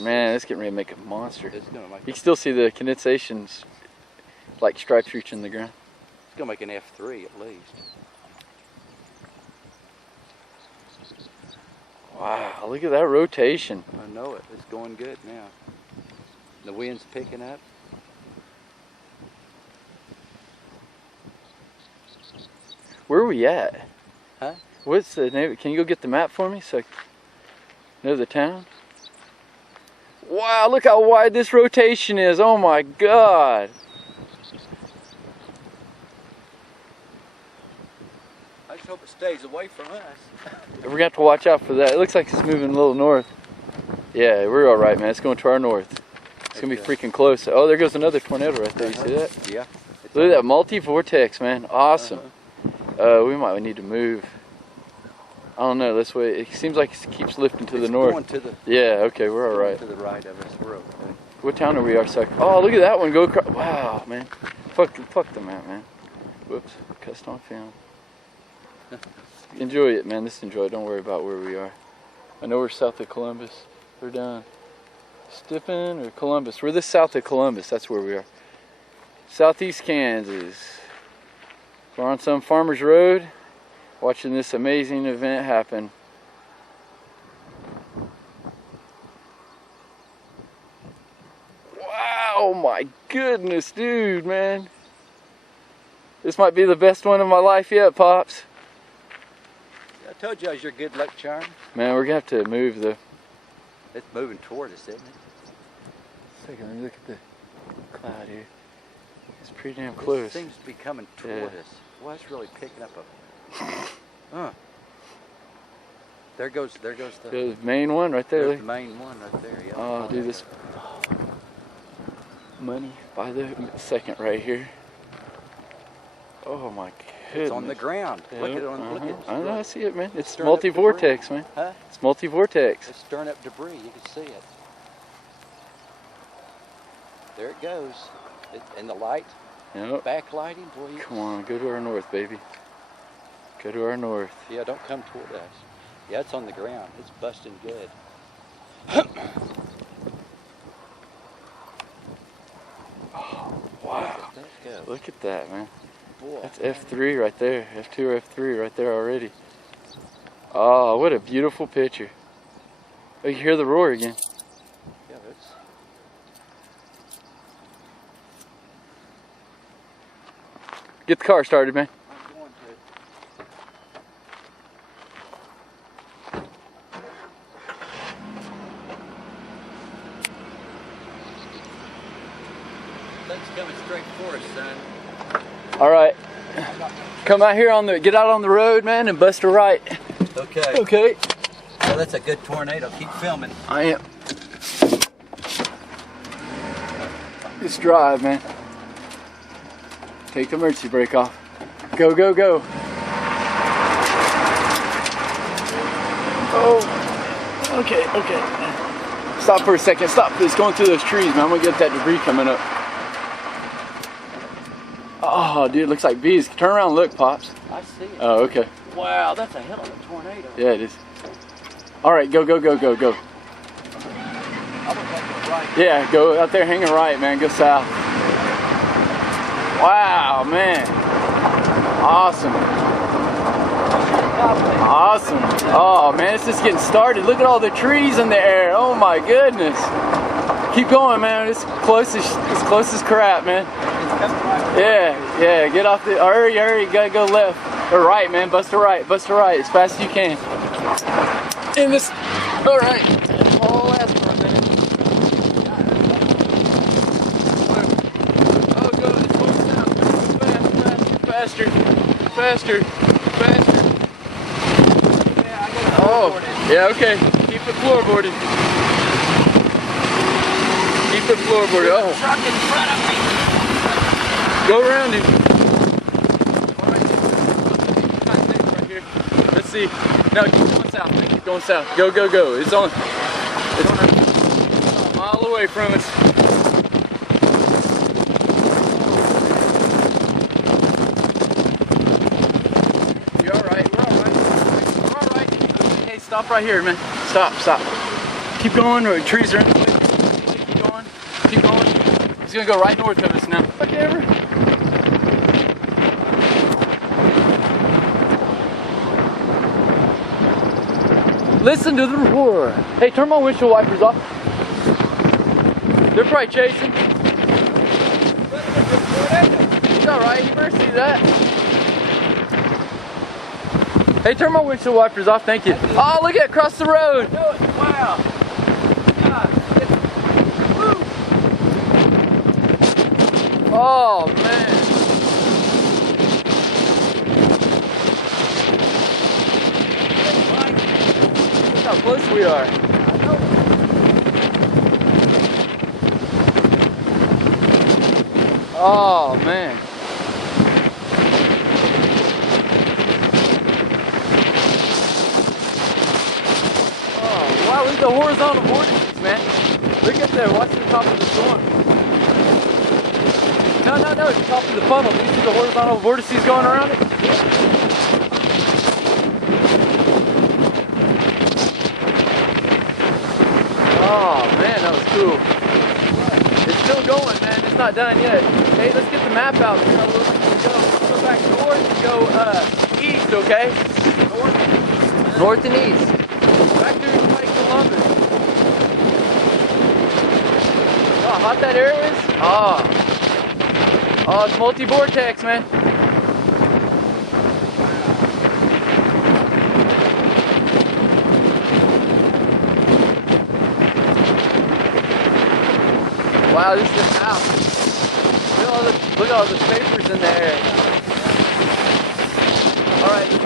Man, it's getting ready to make a monster. It's gonna make. You can still see the condensations, like stripes reaching the ground. It's gonna make an F3 at least. Wow, look at that rotation. I know it. It's going good now. The wind's picking up. Where are we at? Huh? What's the name? Can you go get the map for me so I can know the town? Wow, look how wide this rotation is. Oh my God. I just hope it stays away from us. We're gonna have to watch out for that. It looks like it's moving a little north. Yeah, we're all right, man. It's going to our north. It's gonna be freaking close. Oh, there goes another tornado right there. You see that? Yeah. Look at that multi-vortex, man. Awesome. We might need to move. I don't know. This way, it seems like it keeps lifting to the north. Going to the, yeah. Okay, we're all right. To the right of us, we're okay. What town are we? Oh, look at that one go across. Wow, man. Fuck the map, man. Whoops. Custom film. Enjoy it, man. Just enjoy it. Don't worry about where we are. I know we're south of Columbus. We're down Stippen or Columbus. We're this south of Columbus. That's where we are. Southeast Kansas. We're on some farmer's road, watching this amazing event happen. Wow, my goodness, dude, man. This might be the best one of my life yet, Pops. I told you I was your good luck charm. Man, we're gonna have to move the... It's moving toward us, isn't it? Second, let me look at the cloud here. It's pretty damn close. It seems to be coming toward us. Well, it's really picking up a... There goes the main one right there. There's the main one right there. Yeah. Oh, dude, this money by the second right here. Oh my goodness. It's on the ground. Yeah. Look at it on. Look at it. I know, I see it, man. It's stirring up multi-vortex, debris. man. Huh? It's multi-vortex. It's stirring up debris. You can see it. There it goes. And the light. Yep. Backlighting, boy. Come on, go to our north, baby. Go to our north. Yeah, don't come toward us. Yeah, it's on the ground. It's busting good. Oh, wow. Look at that, man. Boy, That's F3 right there. F2 or F3 right there already. Oh, what a beautiful picture. Oh, you hear the roar again. Yeah, it's... Get the car started, man. I'm going to. Thing's coming straight for us, son. All right. Come out here get out on the road, man, and bust a right. Okay. Okay. Well, that's a good tornado. Keep filming. I am. Just drive, man. Take the emergency brake off. Go, go, go. Oh. Okay, okay. Stop for a second. Stop. It's going through those trees, man. I'm gonna get that debris coming up. Oh, dude, it looks like bees. Turn around and look, Pops. I see it. Oh, okay. Wow, that's a hell of a tornado. Yeah, it is. All right, go, go, go, go, go. I'm gonna take it right. Yeah, go out there, hang a right, man. Go south. Wow, man. Awesome. Awesome. Oh, man, it's just getting started. Look at all the trees in the air. Oh, my goodness. Keep going, man. It's close as crap, man. Yeah, yeah. Get off the... Hurry, hurry. You gotta go left. Or right, man. Bust a right. Bust a right as fast as you can. In this... All right. Oh, that's for a minute. Oh, go. It's going south. Faster, faster, faster, faster. Yeah, I got floorboarded. Yeah, okay. Keep it floorboarded. Keep it floorboarded. Oh. Truck in front of me. Go around him. All right, right here. Let's see. No, keep going south. Man. Keep going south. Go, go, go. It's on a mile away from us. You're all right. We're all right. We're all right. Hey, stop right here, man. Stop, stop. Keep going. Trees are in the way. keep going. He's gonna go right north of us now. Whatever. Listen to the roar. Hey, turn my windshield wipers off. They're probably chasing. It's alright, you better see that. Hey, turn my windshield wipers off, thank you. Oh, look at it, across the road. Wow. God. Oh, man. Look how close we are. Oh, man. Oh, wow, look at the horizontal vortices, man. Look at that, watch the top of the storm. No, the top of the funnel. Do you see the horizontal vortices going around it? Oh, man, that was cool. It's still going, man. It's not done yet. Hey, let's get the map out. Figure out where we can go back north and go east, okay? North and east. Back through like Columbus. Oh, how hot that air is? Oh, it's multi-vortex, man. Wow, this is a house. Look at all the papers in there. All right.